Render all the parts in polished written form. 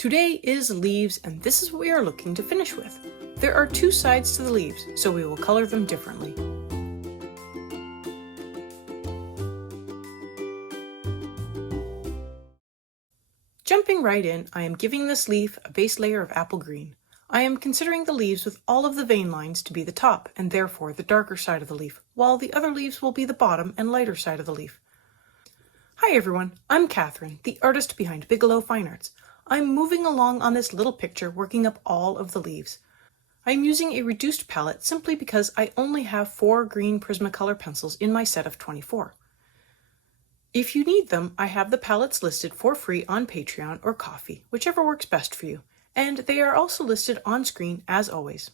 Today is leaves, and this is what we are looking to finish with. There are two sides to the leaves, so we will color them differently. Jumping right in, I am giving this leaf a base layer of apple green. I am considering the leaves with all of the vein lines to be the top, and therefore the darker side of the leaf, while the other leaves will be the bottom and lighter side of the leaf. Hi everyone, I'm Catherine, the artist behind Bigelow Fine Arts. I'm moving along on this little picture working up all of the leaves. I'm using a reduced palette simply because I only have 4 green Prismacolor pencils in my set of 24. If you need them, I have the palettes listed for free on Patreon or Ko-fi, whichever works best for you, and they are also listed on screen as always.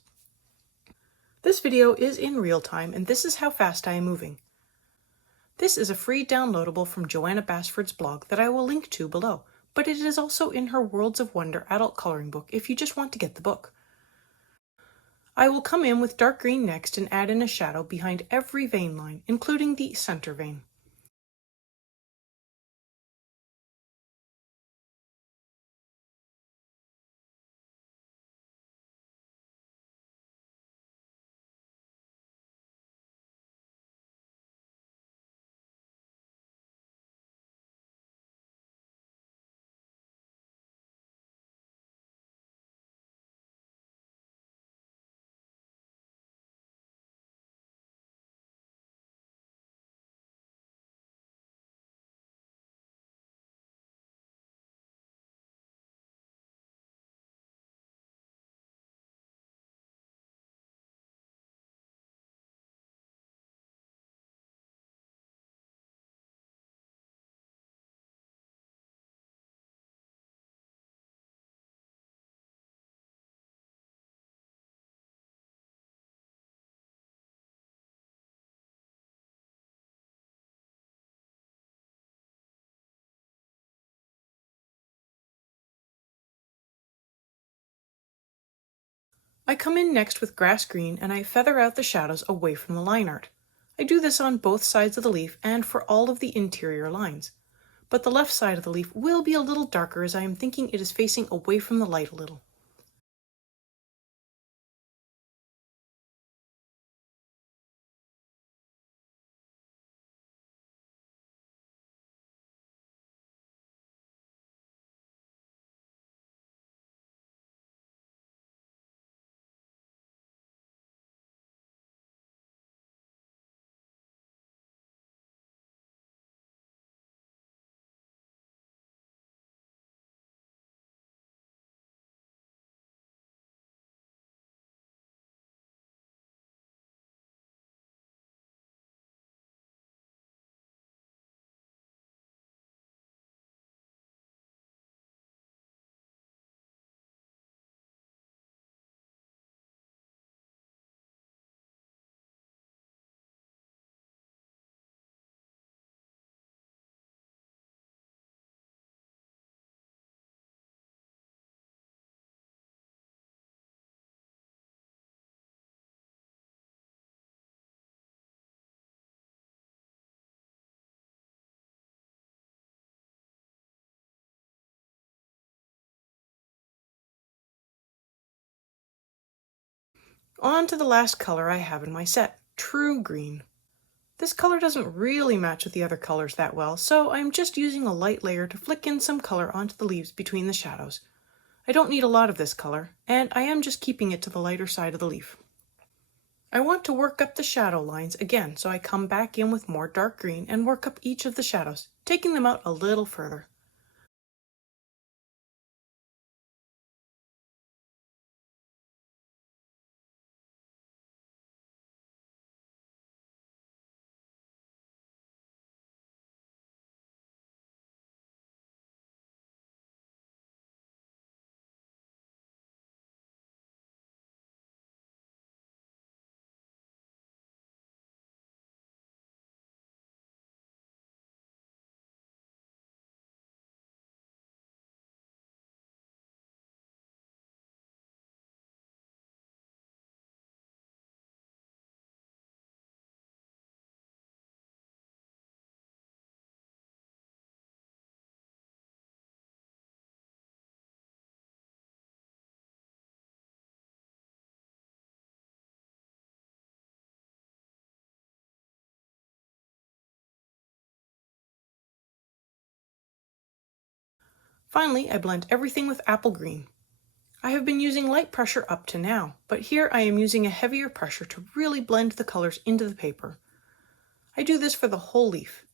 This video is in real time, and this is how fast I am moving. This is a free downloadable from Joanna Basford's blog that I will link to below, but it is also in her Worlds of Wonder adult coloring book if you just want to get the book. I will come in with dark green next and add in a shadow behind every vein line, including the center vein. I come in next with grass green and I feather out the shadows away from the line art. I do this on both sides of the leaf and for all of the interior lines. But the left side of the leaf will be a little darker as I am thinking it is facing away from the light a little. On to the last color I have in my set, true green. This color doesn't really match with the other colors that well, so I'm just using a light layer to flick in some color onto the leaves between the shadows. I don't need a lot of this color, and I am just keeping it to the lighter side of the leaf. I want to work up the shadow lines again, so I come back in with more dark green and work up each of the shadows, taking them out a little further. Finally, I blend everything with apple green. I have been using light pressure up to now, but here I am using a heavier pressure to really blend the colors into the paper. I do this for the whole leaf.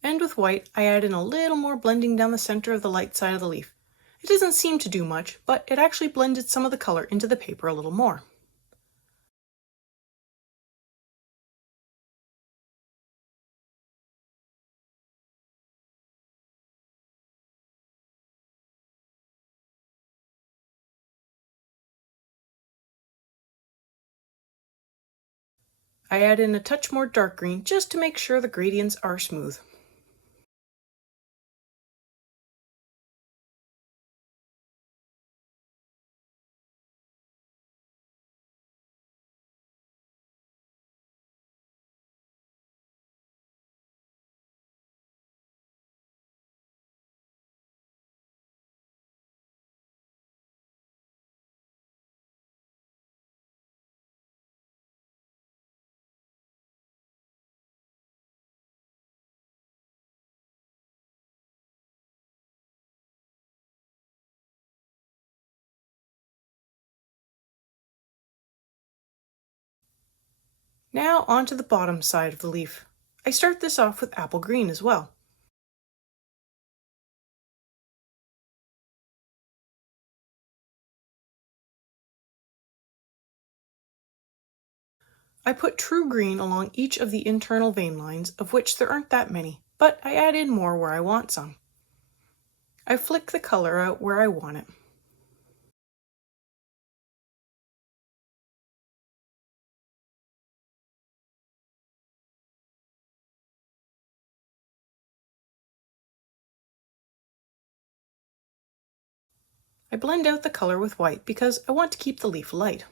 And with white, I add in a little more blending down the center of the light side of the leaf. It doesn't seem to do much, but it actually blended some of the color into the paper a little more. I add in a touch more dark green just to make sure the gradients are smooth. Now onto the bottom side of the leaf. I start this off with apple green as well. I put true green along each of the internal vein lines, of which there aren't that many, but I add in more where I want some. I flick the color out where I want it. I blend out the color with white because I want to keep the leaf light.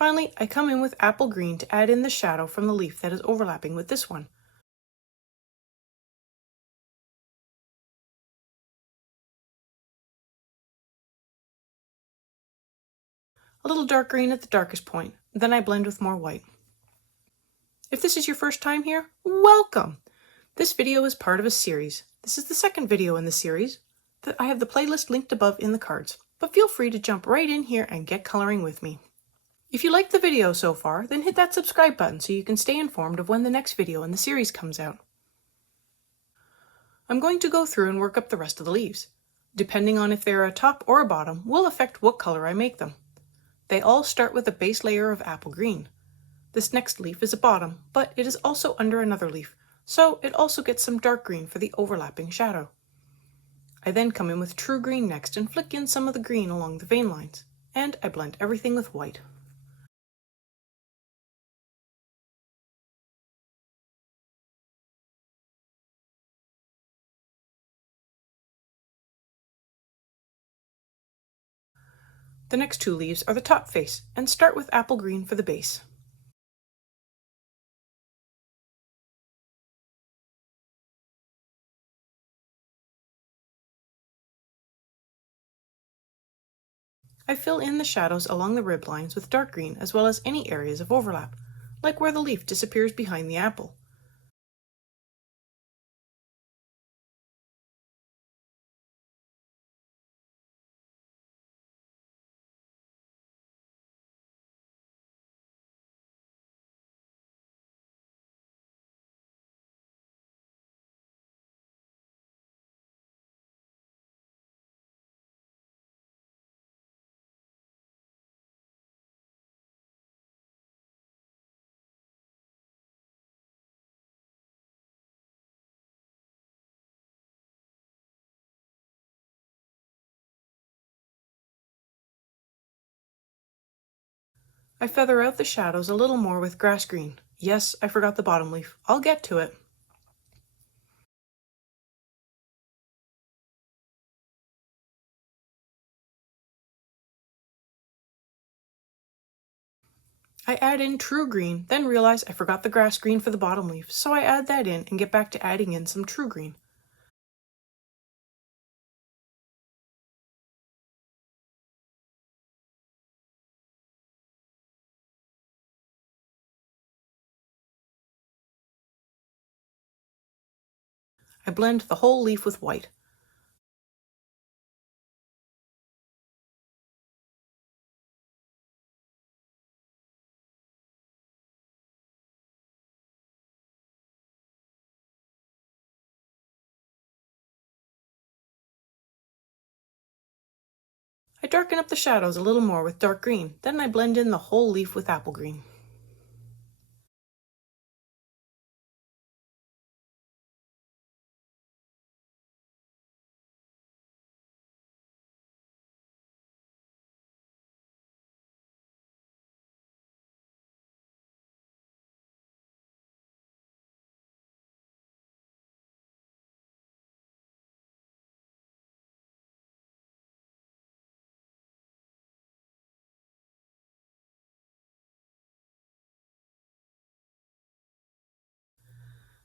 Finally, I come in with apple green to add in the shadow from the leaf that is overlapping with this one. A little dark green at the darkest point, then I blend with more white. If this is your first time here, welcome! This video is part of a series. This is the second video in the series. I have the playlist linked above in the cards, but feel free to jump right in here and get coloring with me. If you liked the video so far, then hit that subscribe button so you can stay informed of when the next video in the series comes out. I'm going to go through and work up the rest of the leaves. Depending on if they're a top or a bottom will affect what color I make them. They all start with a base layer of apple green. This next leaf is a bottom, but it is also under another leaf, so it also gets some dark green for the overlapping shadow. I then come in with true green next and flick in some of the green along the vein lines. and I blend everything with white. The next two leaves are the top face, and start with apple green for the base. I fill in the shadows along the rib lines with dark green as well as any areas of overlap, like where the leaf disappears behind the apple. I feather out the shadows a little more with grass green. Yes, I forgot the bottom leaf. I'll get to it. I add in true green, then realize I forgot the grass green for the bottom leaf, so I add that in and get back to adding in some true green. I blend the whole leaf with white. I darken up the shadows a little more with dark green, then I blend in the whole leaf with apple green.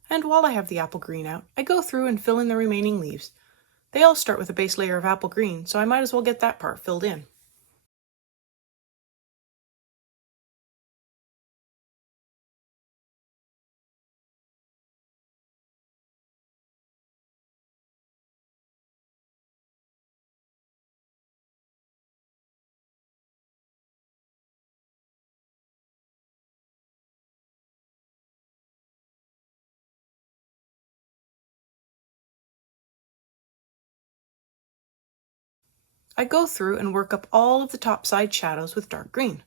And while I have the apple green out, I go through and fill in the remaining leaves. They all start with a base layer of apple green, so I might as well get that part filled in. I go through and work up all of the top side shadows with dark green.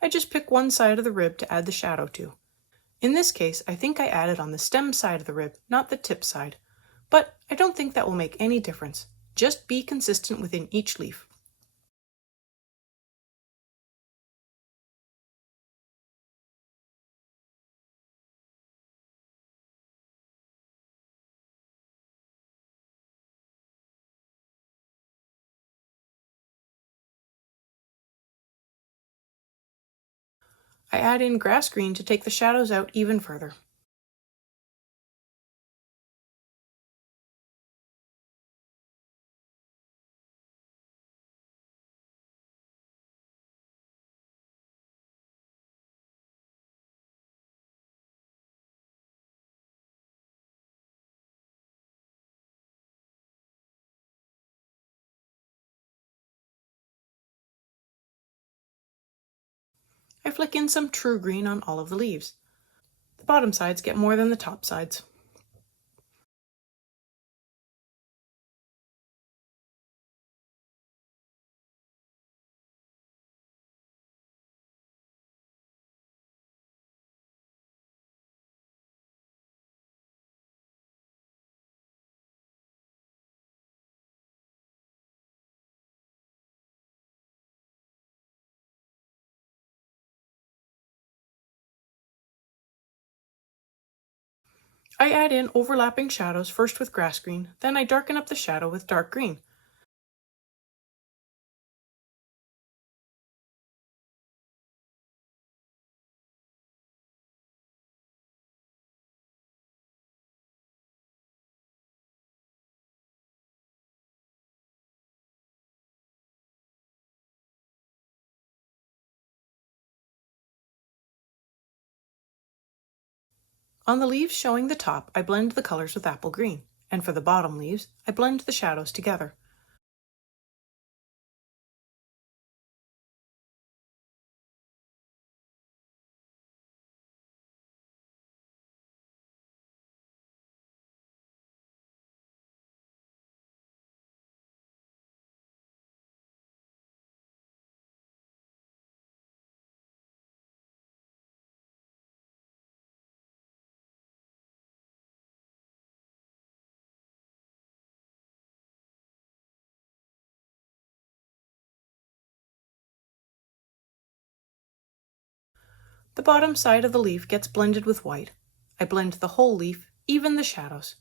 I just pick one side of the rib to add the shadow to. In this case, I think I added on the stem side of the rib, not the tip side. But I don't think that will make any difference. Just be consistent within each leaf. I add in grass green to take the shadows out even further. I flick in some true green on all of the leaves. The bottom sides get more than the top sides. I add in overlapping shadows first with grass green, then I darken up the shadow with dark green. On the leaves showing the top, I blend the colors with apple green, and for the bottom leaves, I blend the shadows together. The bottom side of the leaf gets blended with white. I blend the whole leaf, even the shadows.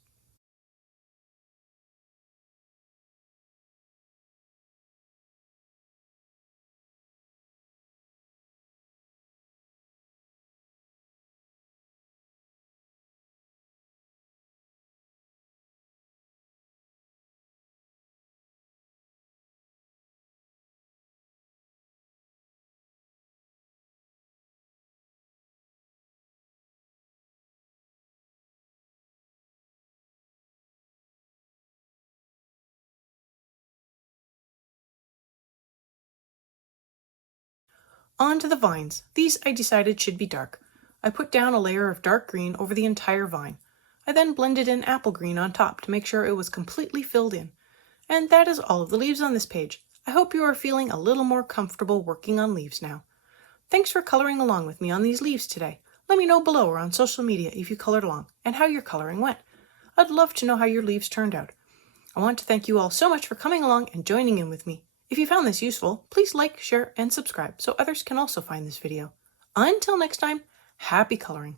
On to the vines. These I decided should be dark. I put down a layer of dark green over the entire vine. I then blended in apple green on top to make sure it was completely filled in. And that is all of the leaves on this page. I hope you are feeling a little more comfortable working on leaves now. Thanks for coloring along with me on these leaves today. Let me know below or on social media if you colored along and how your coloring went. I'd love to know how your leaves turned out. I want to thank you all so much for coming along and joining in with me. If you found this useful, please like, share, and subscribe so others can also find this video. Until next time, happy coloring!